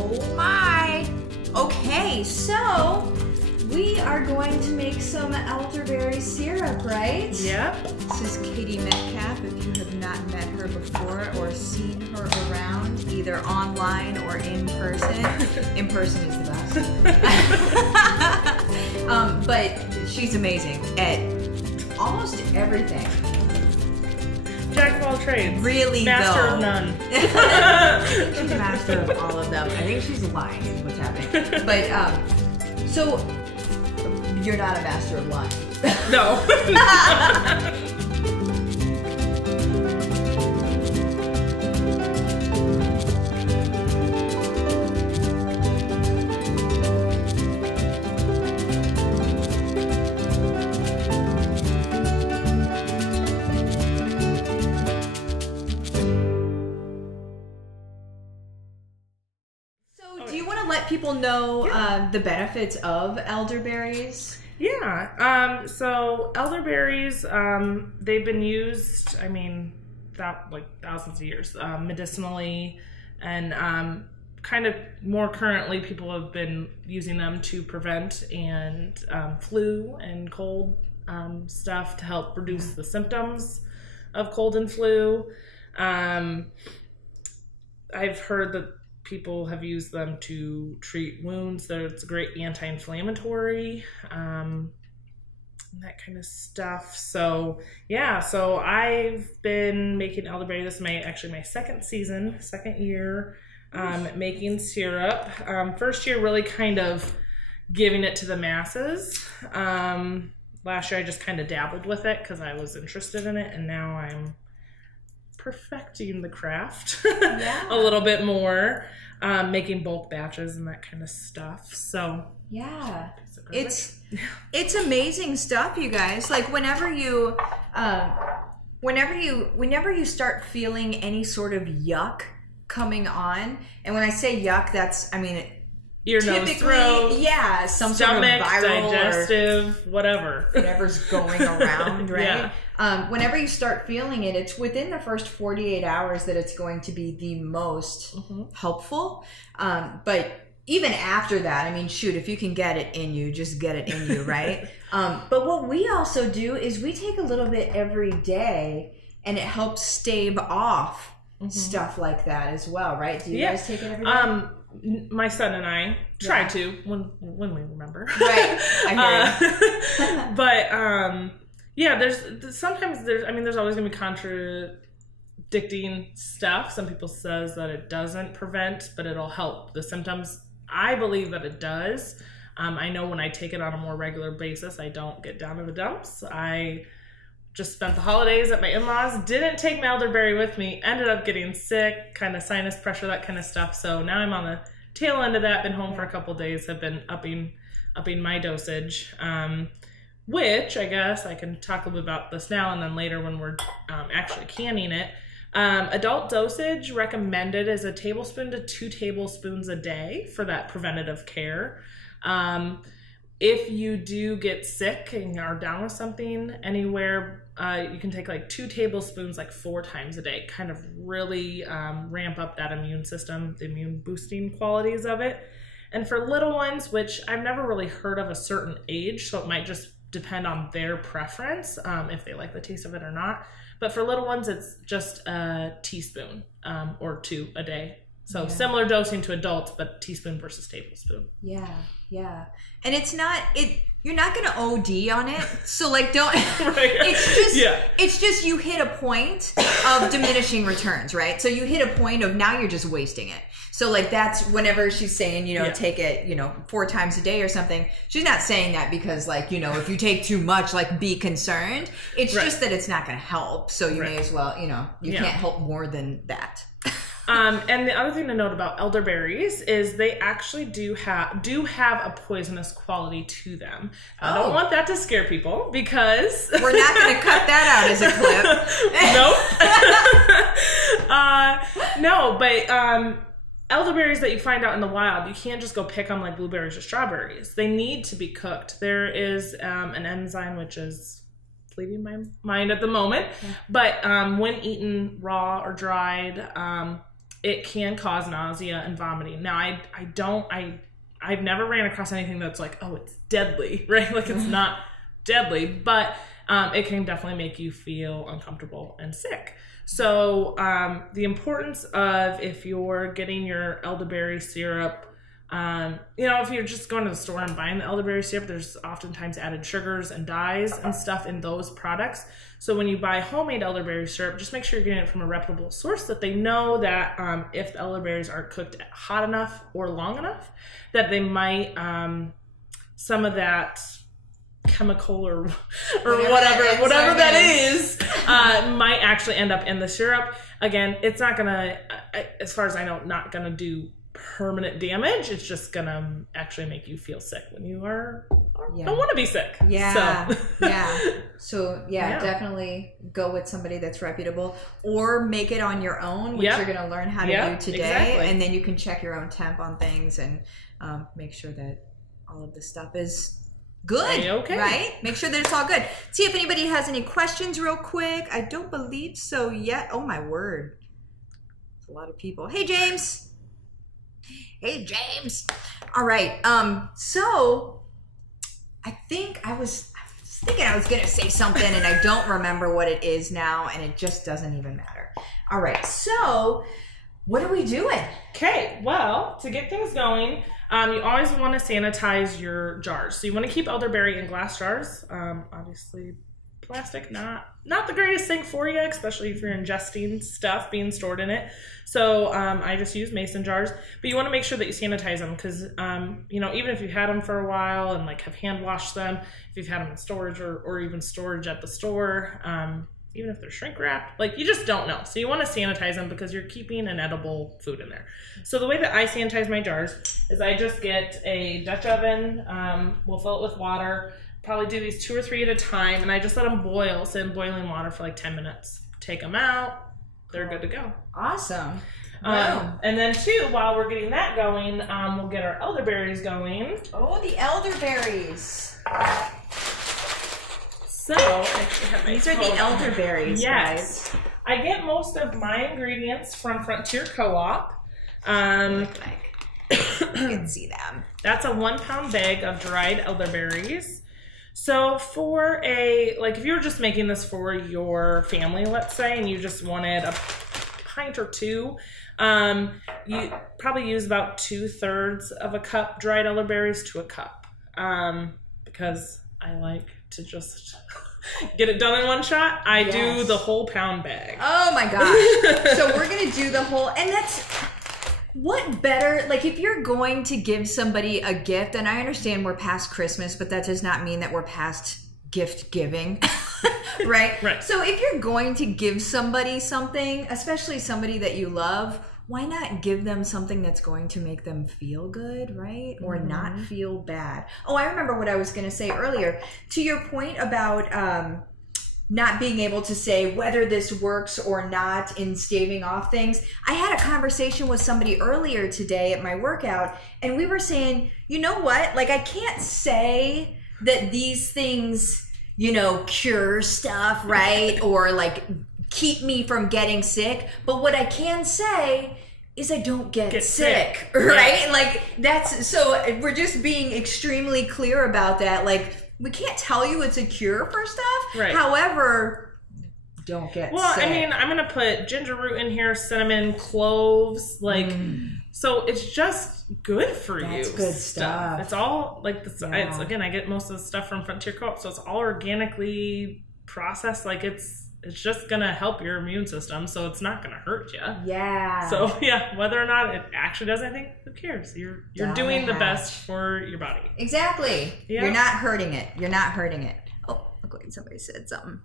Oh my. Okay, so we are going to make some elderberry syrup, right? Yep. This is Katie Metcalf. If you have not met her before or seen her around, either online or in person is the best. But she's amazing at almost everything. Jack of all trades. Really, Master though. of none. She's master of all of them. I think she's lying is what's happening. But, so, you're not a master of lying. No. People know the benefits of elderberries? Yeah. So elderberries, they've been used, I mean, like thousands of years, medicinally, and kind of more currently people have been using them to prevent and flu and cold stuff to help reduce the symptoms of cold and flu. I've heard that people have used them to treat wounds. It's a great anti-inflammatory, that kind of stuff. So yeah, so I've been making elderberry. This is actually my second year making syrup. First year really kind of giving it to the masses. Last year I just kind of dabbled with it because I was interested in it, and now I'm perfecting the craft a little bit more, making bulk batches and that kind of stuff. So yeah, it's amazing stuff, you guys. Like whenever you start feeling any sort of yuck coming on, and when I say yuck, that's, I mean, ear, nose, throat, yeah, some stomach, sort of viral, digestive, whatever's going around, right? Yeah. Whenever you start feeling it, it's within the first 48 hours that it's going to be the most helpful. But even after that, I mean, shoot, if you can get it in you, just get it in you, right? But what we also do is we take a little bit every day, and it helps stave off stuff like that as well, right? Do you guys take it every day? My son and I try to when we remember. Right. I hear you. But yeah, there's always gonna be contradicting stuff. Some people says that it doesn't prevent, but it'll help the symptoms. I believe that it does. I know when I take it on a more regular basis, I don't get down in the dumps. I just spent the holidays at my in-laws, didn't take my elderberry with me, ended up getting sick, kind of sinus pressure, that kind of stuff. So now I'm on the tail end of that, been home for a couple of days, have been upping my dosage, which I guess I can talk a little bit about this now, and then later when we're actually canning it. Adult dosage recommended is 1 tablespoon to 2 tablespoons a day for that preventative care. If you do get sick and are down with something anywhere, you can take like 2 tablespoons like 4 times a day, kind of really ramp up that immune system, the immune boosting qualities of it. And for little ones, which I've never really heard of a certain age, so it might just depend on their preference, if they like the taste of it or not. But for little ones, it's just a teaspoon or 2 a day. So similar dosing to adults, but teaspoon versus tablespoon. Yeah, yeah. And it's not, you're not going to OD on it. So like don't, it's just you hit a point of diminishing returns, right? So you hit a point of now you're just wasting it. So like that's whenever she's saying, take it, 4 times a day or something. She's not saying that because like, if you take too much, like be concerned. It's just that it's not going to help. So you may as well, you can't help more than that. And the other thing to note about elderberries is they actually do have a poisonous quality to them. I don't want that to scare people because we're not going to cut that out as a clip. Nope. No, but elderberries that you find out in the wild, you can't just go pick them like blueberries or strawberries. They need to be cooked. There is an enzyme which is leaving my mind at the moment, but when eaten raw or dried, it can cause nausea and vomiting. Now, I've never ran across anything that's like, oh, it's deadly, right? Like it's not deadly, but it can definitely make you feel uncomfortable and sick. So the importance of, if you're getting your elderberry syrup, if you're just going to the store and buying the elderberry syrup, there's oftentimes added sugars and dyes and stuff in those products. So when you buy homemade elderberry syrup, just make sure you're getting it from a reputable source, that they know that if the elderberries aren't cooked hot enough or long enough, that they might, some of that chemical or whatever that is might actually end up in the syrup. Again, it's not gonna, as far as I know, not gonna do permanent damage. It's just gonna actually make you feel sick when you don't want to be sick. So definitely go with somebody that's reputable, or make it on your own, which you're gonna learn how to do today. And then you can check your own temp on things and make sure that all of the stuff is good, right? Make sure that it's all good. See if anybody has any questions real quick. I don't believe so yet. Oh my word. It's a lot of people. Hey, James. Hey, James. All right. So I think I was thinking I was going to say something and I don't remember what it is now, and it just doesn't even matter. All right. So what are we doing? Okay. Well, to get things going, you always want to sanitize your jars. So you want to keep elderberry in glass jars. Obviously, plastic, not the greatest thing for you, especially if you're ingesting stuff being stored in it. So I just use mason jars. But you want to make sure that you sanitize them, because even if you've had them for a while and like have hand washed them, if you've had them in storage or even storage at the store, even if they're shrink wrapped, like you just don't know. So you want to sanitize them because you're keeping an edible food in there. So the way that I sanitize my jars is I just get a Dutch oven, we'll fill it with water, probably do these 2 or 3 at a time, and I just let them boil, sit in boiling water for like 10 minutes. Take them out, they're good to go. Awesome. Wow. And then too, while we're getting that going, we'll get our elderberries going. Oh, the elderberries. So, these are the elderberries, yes, guys. I get most of my ingredients from Frontier Co-op. You can see them. That's a 1 pound bag of dried elderberries. So for if you were just making this for your family, let's say, and you just wanted a pint or 2, you probably use about 2/3 of a cup dried elderberries to a cup, because I like to just get it done in one shot. I do the whole pound bag. Oh my gosh. So we're going to do the whole, and that's what better, like if you're going to give somebody a gift, and I understand we're past Christmas, but that does not mean that we're past gift giving, right? Right. So if you're going to give somebody something, especially somebody that you love, why not give them something that's going to make them feel good, right? Or not feel bad. Oh, I remember what I was going to say earlier. To your point about not being able to say whether this works or not in staving off things. I had a conversation with somebody earlier today at my workout, and we were saying, you know what? Like, I can't say that these things, cure stuff, right? Or like keep me from getting sick. But what I can say is I don't get sick, right? Yeah. Like so we're just being extremely clear about that. Like, we can't tell you it's a cure for stuff. Right. However, don't get sick. Well, I mean, I'm going to put ginger root in here, cinnamon, cloves, so it's just good for you. That's good stuff. It's all like it's again, I get most of the stuff from Frontier Co-op, so it's all organically processed. Like it's just going to help your immune system, so it's not going to hurt you. Yeah. So, whether or not it actually does anything, who cares? You're doing the best for your body. Exactly. Yeah. You're not hurting it. You're not hurting it. Oh, look like somebody said something.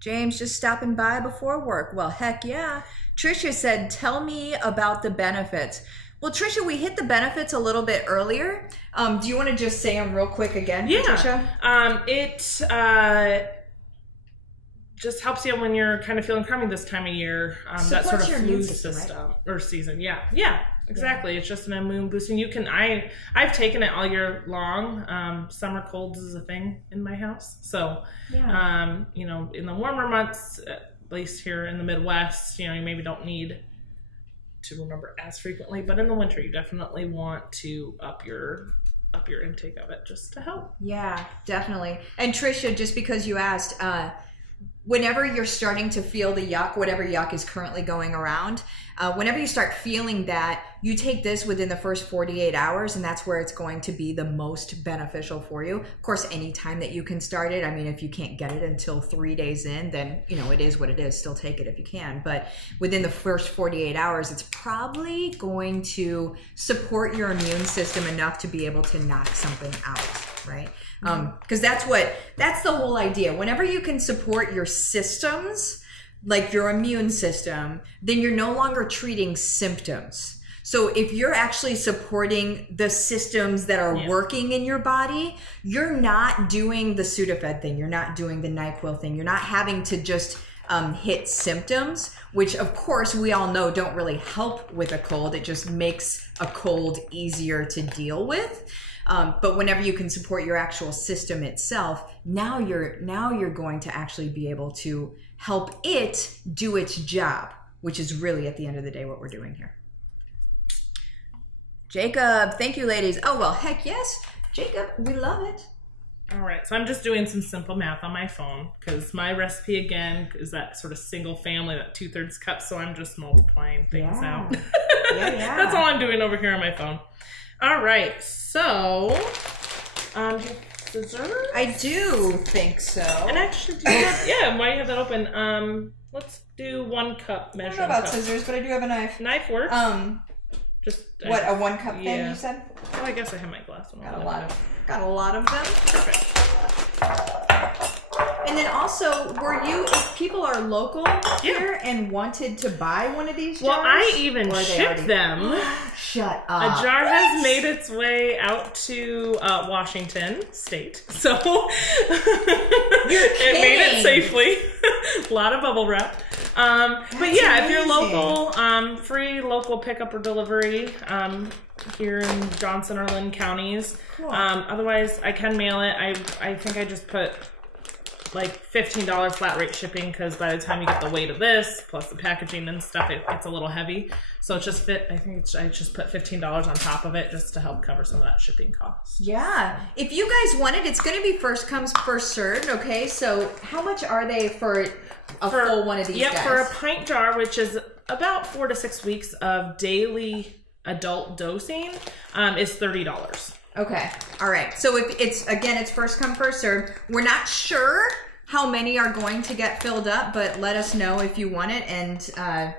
James just stopping by before work. Well, heck yeah. Trisha said, tell me about the benefits. Well, Trisha, we hit the benefits a little bit earlier. Do you want to just say them real quick again, Trisha? It just helps you when you're kind of feeling crummy this time of year. That sort of flu system, right? Or season. Yeah, exactly. Yeah. It's just an immune boosting. I've taken it all year long. Summer colds is a thing in my house. So, in the warmer months, at least here in the Midwest, you maybe don't need to remember as frequently, but in the winter, you definitely want to up your intake of it just to help. Yeah, definitely. And Trisha, just because you asked, whenever you're starting to feel the yuck, whatever yuck is currently going around, whenever you start feeling that, you take this within the first 48 hours, and that's where it's going to be the most beneficial for you. Of course, any time that you can start it. I mean, if you can't get it until 3 days in, then, you know, it is what it is. Still take it if you can. But within the first 48 hours, it's probably going to support your immune system enough to be able to knock something out, right? Because that's the whole idea. Whenever you can support your systems, like your immune system, then you're no longer treating symptoms. So if you're actually supporting the systems that are working in your body, you're not doing the Sudafed thing. You're not doing the NyQuil thing. You're not having to just hit symptoms, which of course we all know don't really help with a cold. It just makes a cold easier to deal with. But whenever you can support your actual system itself, now you're going to actually be able to help it do its job, which is really at the end of the day what we're doing here. Jacob, thank you, ladies. Oh, well, heck yes. Jacob, we love it. All right, so I'm just doing some simple math on my phone because my recipe, again, is that sort of single family, that 2/3 cup, so I'm just multiplying things out. Yeah. That's all I'm doing over here on my phone. All right, so, do you have scissors? I do think so. And actually, do you have, why do you have that open? Let's do 1 cup measuring cup. I don't know about scissors, but I do have a knife. Knife works. Just what, a 1 cup thing you said? Well, I guess I have my glass one. Got a lot of them. Perfect. And then also, if people are local here and wanted to buy one of these jars? Well, I even shipped them. Shut up. A jar has made its way out to Washington State. So it made it safely. A lot of bubble wrap. But yeah, amazing. If you're local, free local pickup or delivery here in Johnson or Lynn counties. Cool. Otherwise, I can mail it. I think I just put like $15 flat rate shipping because by the time you get the weight of this plus the packaging and stuff, it's a little heavy. So it's just I just put $15 on top of it just to help cover some of that shipping cost. Yeah. If you guys want it, it's going to be first comes, first served. Okay. So how much are they for a full one of these guys? For a pint jar, which is about 4 to 6 weeks of daily adult dosing, is $30. Okay. All right. So if it's first come, first served. We're not sure how many are going to get filled up, but let us know if you want it, and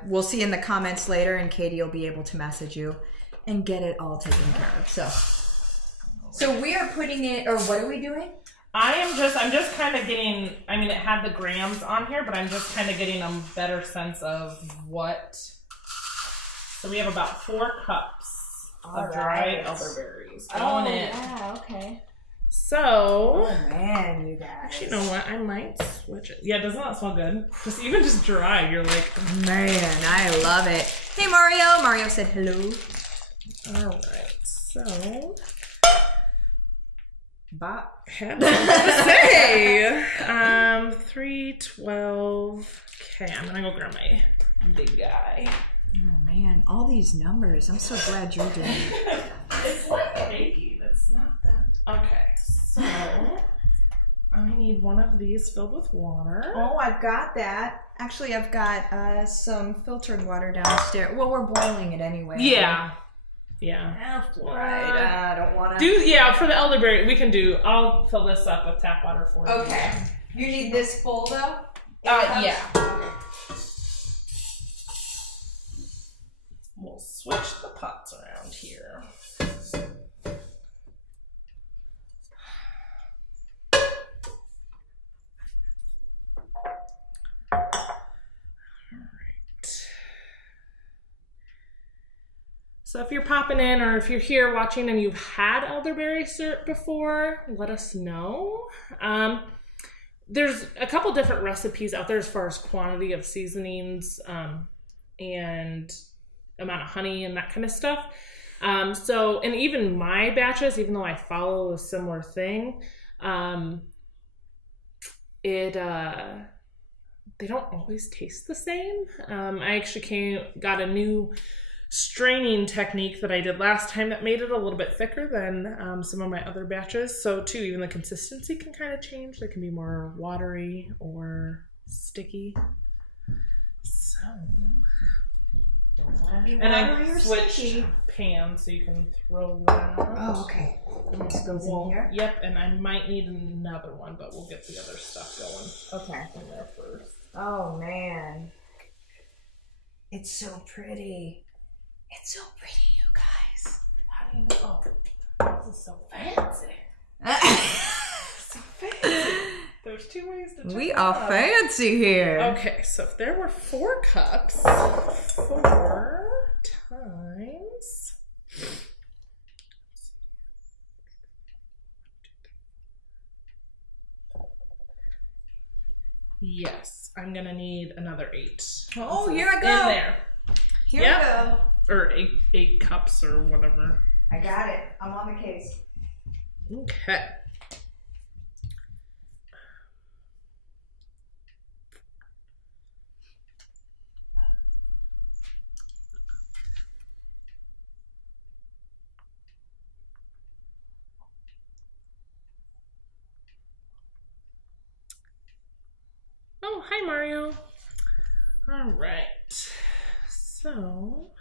we'll see in the comments later, and Katie will be able to message you and get it all taken care of. So we are putting it, or what are we doing? I'm just kind of getting, I mean, it had the grams on here, but I'm just kind of getting a better sense of what. So we have about 4 cups of dried elderberries going in. Yeah, okay. So, oh man, you guys. Actually, you know what? I might switch it. Yeah, doesn't that smell good? Just even just dry, you're like, man, I love it. Hey, Mario. Mario said hello. All right, so. Bop. Had to say. 312. Okay, I'm gonna go grab my big guy. Oh man, all these numbers. I'm so glad you're doing it. It's like baking. It's not that. Okay, so I need one of these filled with water. Oh, I've got that. Actually, I've got some filtered water downstairs. Well, we're boiling it anyway. Yeah. Yeah. Fluoride. I don't want to. For the elderberry, we can do. I'll fill this up with tap water for you. Okay. You need this full though? Yeah. Okay. We'll switch the pots around here. So if you're popping in or if you're here watching and you've had elderberry syrup before, let us know. There's a couple different recipes out there as far as quantity of seasonings and amount of honey and that kind of stuff. And even my batches, even though I follow a similar thing, they don't always taste the same. I actually got a new straining technique that I did last time that made it a little bit thicker than some of my other batches. So too, even the consistency can kind of change. It can be more watery or sticky. So, and I switched pans so you can throw that. Oh, okay. Just goes in here? Yep, and I might need another one, but we'll get the other stuff going. Okay. In there first. Oh, man. It's so pretty. It's so pretty, you guys. How do you know? Oh, this is so fancy. So fancy. There's 2 ways to check. We are fancy here. Okay, so if there were 4 cups, 4 times. Yes, I'm gonna need another 8. Oh, here I go. In there. Here we go. Or 8 cups or whatever. I got it. I'm on the case. Okay. Oh, hi Mario. All right. So,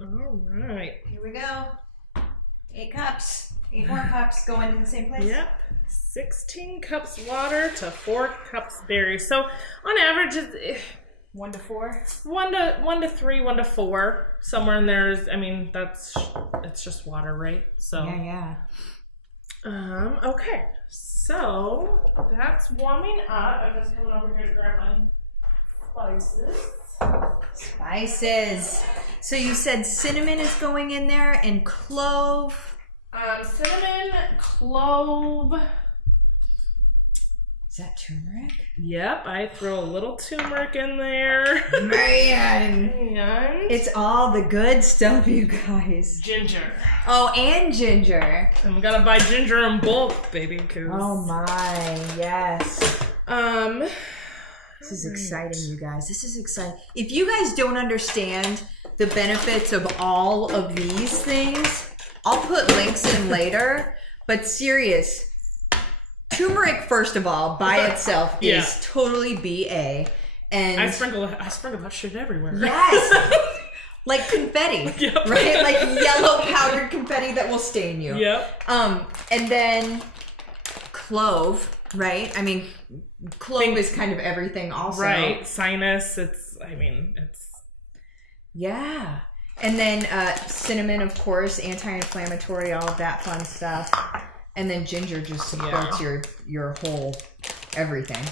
All right. Here we go. 8 cups. 8 more cups going in the same place. Yep. 16 cups water to 4 cups berries. So on average, it's 1 to 4. 1 to 3, 1 to 4. Somewhere in there is. I mean, it's just water, right? So yeah. Okay. So that's warming up. I'm just coming over here to grab my spices. So you said cinnamon is going in there and clove. Cinnamon, clove. Is that turmeric? Yep, I throw a little turmeric in there. Man. And it's all the good stuff, you guys. Ginger. Oh, and ginger. And we gotta buy ginger in bulk, baby. Oh my, yes. This is exciting, you guys. This is exciting. If you guys don't understand the benefits of all of these things, I'll put links in later. But serious, turmeric, first of all, by itself is totally BA. And I sprinkle that shit everywhere. Yes. Like confetti. Yep. Right? Like yellow powdered confetti that will stain you. Yep. And then clove, right? I mean, clove is kind of everything also. Right. Sinus, it's. Yeah. And then cinnamon, of course, anti-inflammatory, all of that fun stuff. And then ginger just supports your whole everything.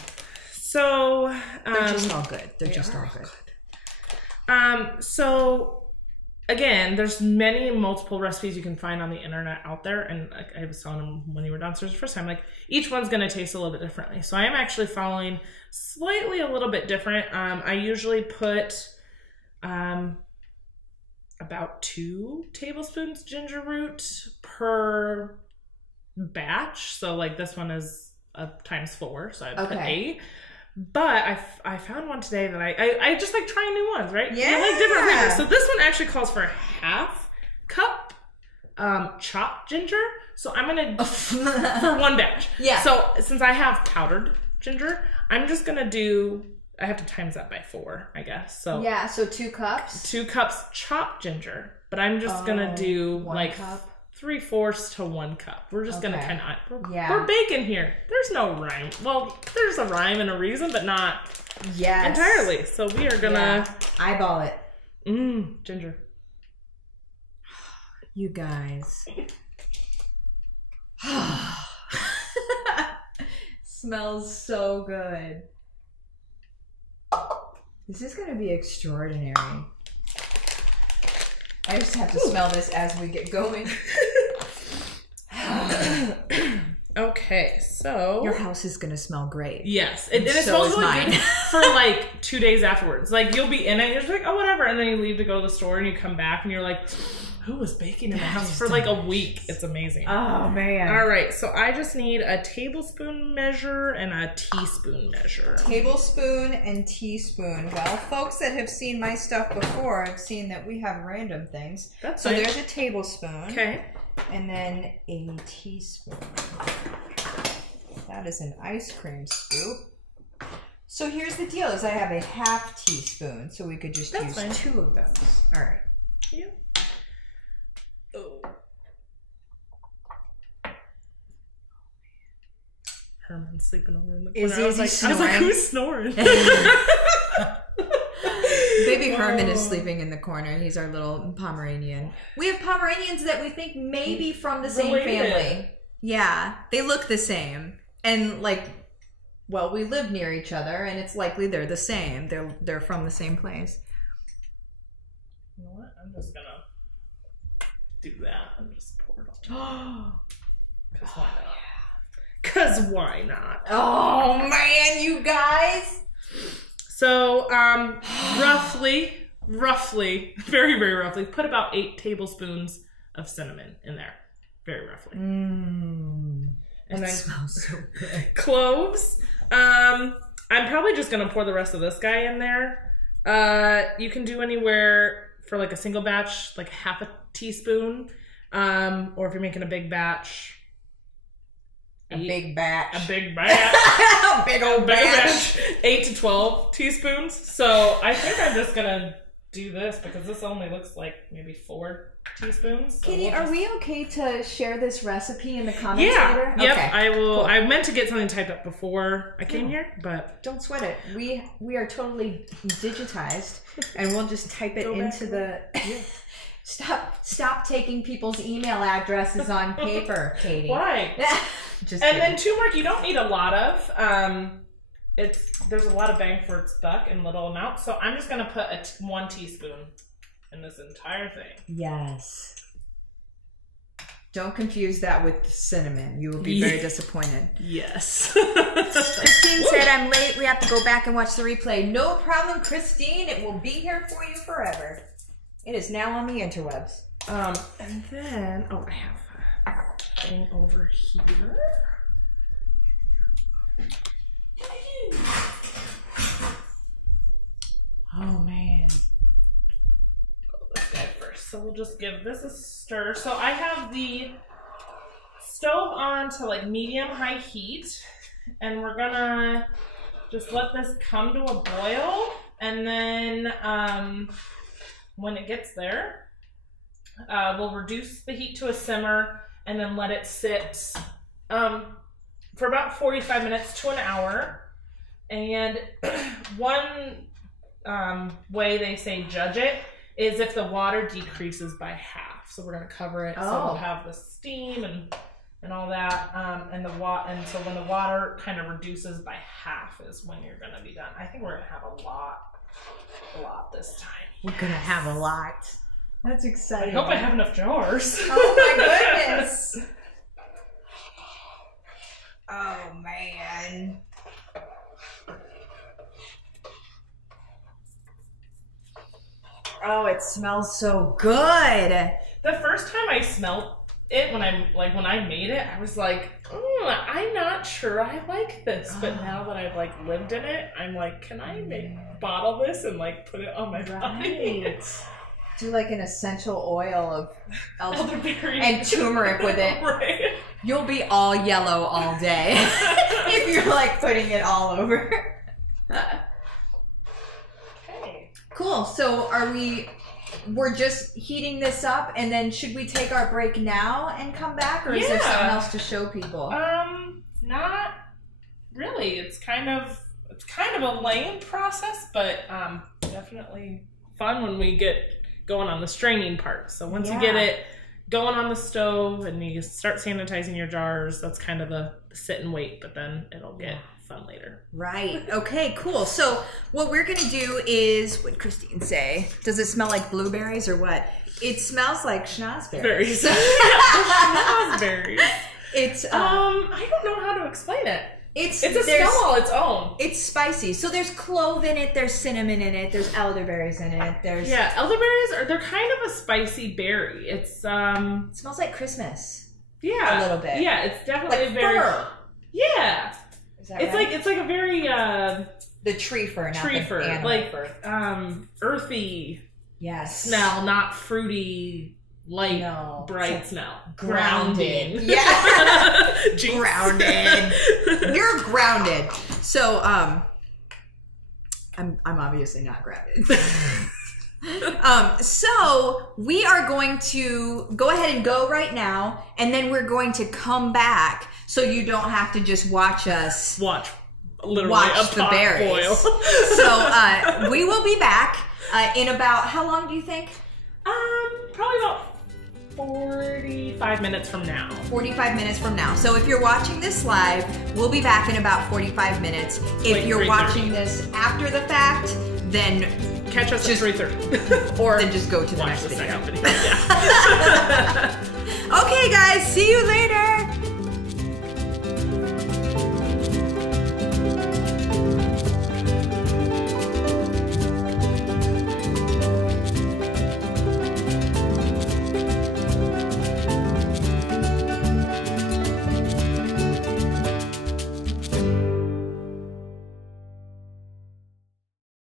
So they're just all good. They're just all good. So again, there's multiple recipes you can find on the internet out there, and I was telling them when you were downstairs the first time, like each one's going to taste a little bit differently. So I am actually following slightly a little bit different. I usually put about 2 tablespoons ginger root per batch. So like this one is times 4, so I put 8. But I found one today that I just like trying new ones, right? Yeah. I like different flavors. So this one actually calls for a half cup chopped ginger. So I'm gonna for 1 batch. Yeah. So since I have powdered ginger, I'm just gonna do. I have to times that by 4, I guess. So yeah. So 2 cups. 2 cups chopped ginger, but I'm just gonna do 1 like cup. 3/4 to 1 cup. We're just gonna kind of we're baking here. There's no rhyme. Well, there's a rhyme and a reason, but not entirely. So we are gonna eyeball it. Ginger. You guys. Smells so good. This is going to be extraordinary. I just have to smell this as we get going. Okay, so your house is going to smell great. Yes, and it smells really good for like 2 days afterwards. Like you'll be in it, and you're just like, oh, whatever, and then you leave to go to the store, and you come back, and you're like, who was baking in the house for like a week? It's amazing. Oh man! All right, so I just need a tablespoon measure and a teaspoon measure. Tablespoon and teaspoon. Well, folks that have seen my stuff before have seen that we have random things. That's so fine. There's a tablespoon. Okay. And then a teaspoon. That is an ice cream scoop. So here's the deal: is I have a half teaspoon, so we could just use 2 of those. All right. Yeah. Oh. Herman's sleeping over in the corner. I was like, who's snoring? Baby Herman is sleeping in the corner. He's our little Pomeranian. We have Pomeranians that we think may be from the same family. Yeah, they look the same. And like, well, we live near each other, and it's likely they're the same. They're from the same place. You know what? I'm just gonna do that and just pour it all. Because why not? Because why not? Oh man, you guys! So, roughly, very, very roughly, put about 8 tablespoons of cinnamon in there. Very roughly. And then smells so good. Cloves. I'm probably just going to pour the rest of this guy in there. You can do anywhere for like a single batch, like half a teaspoon. Or if you're making a big batch. A big batch. A big batch. A big old batch. 8 to 12 teaspoons. So I think I'm just going to do this because this only looks like maybe 4 teaspoons. So Katie, are we okay to share this recipe in the comments later? Yep, okay. I will. Cool. I meant to get something typed up before I came here, but don't sweat it. We are totally digitized, and we'll just type it into the. Stop taking people's email addresses on paper, Katie. Why? Just and then turmeric, you don't need a lot of. There's a lot of bang for its buck in little amounts, so I'm just gonna put 1 teaspoon in this entire thing. Yes. Don't confuse that with cinnamon. You will be very disappointed. Yes. Christine said, I'm late. We have to go back and watch the replay. No problem, Christine. It will be here for you forever. It is now on the interwebs. And then, I have a thing over here. Oh, man. This guy first. So we'll just give this a stir. So I have the stove on to like medium-high heat. And we're gonna just let this come to a boil. And then when it gets there, we'll reduce the heat to a simmer and then let it sit for about 45 minutes to an hour. And one way they say judge it is if the water decreases by half. So we're going to cover it so we'll have the steam and all that. And so when the water kind of reduces by half is when you're going to be done. I think we're going to have a lot this time. We're going to have a lot. That's exciting. I hope I have enough jars. Oh my goodness. Oh man. Oh, it smells so good. The first time I smelled it, when I made it, I was like, I'm not sure I like this. But now that I've like lived in it, I'm like, can I bottle this and like put it on my body? Do like an essential oil of elderberry and turmeric with it. Right. You'll be all yellow all day if you're like putting it all over. Okay. Cool. So we're just heating this up, and then should we take our break now and come back, or is there something else to show people? Not really. It's kind of a lame process, but definitely fun when we get going on the straining part. So once you get it going on the stove and you start sanitizing your jars. That's kind of the sit and wait, but then it'll get fun later. Right. Okay, cool. So what we're going to do is, what did Christine say? Does it smell like blueberries or what? It smells like schnozberries. Schnozberries. It's I don't know how to explain it. It's a smell all its own. It's spicy. So there's clove in it, there's cinnamon in it, there's elderberries in it. There's elderberries they're kind of a spicy berry. It's it smells like Christmas. Yeah. A little bit. Yeah, it's definitely like very fur. Yeah. Is that right? It's like a very the tree fur, not tree the fur. animal Like fur. Earthy smell, not fruity. Light, bright smell. Grounded. Yeah. Grounded. You're grounded. So, I'm obviously not grounded. So we are going to go ahead and go right now, and then we're going to come back so you don't have to just watch us watch the berries. Boil. So, we will be back in about, how long do you think? Probably about 45 minutes from now. 45 minutes from now. So if you're watching this live, we'll be back in about 45 minutes. If you're watching this after the fact, then catch us at 3:30. Or then just go to the next video. Yeah. Okay, guys. See you later.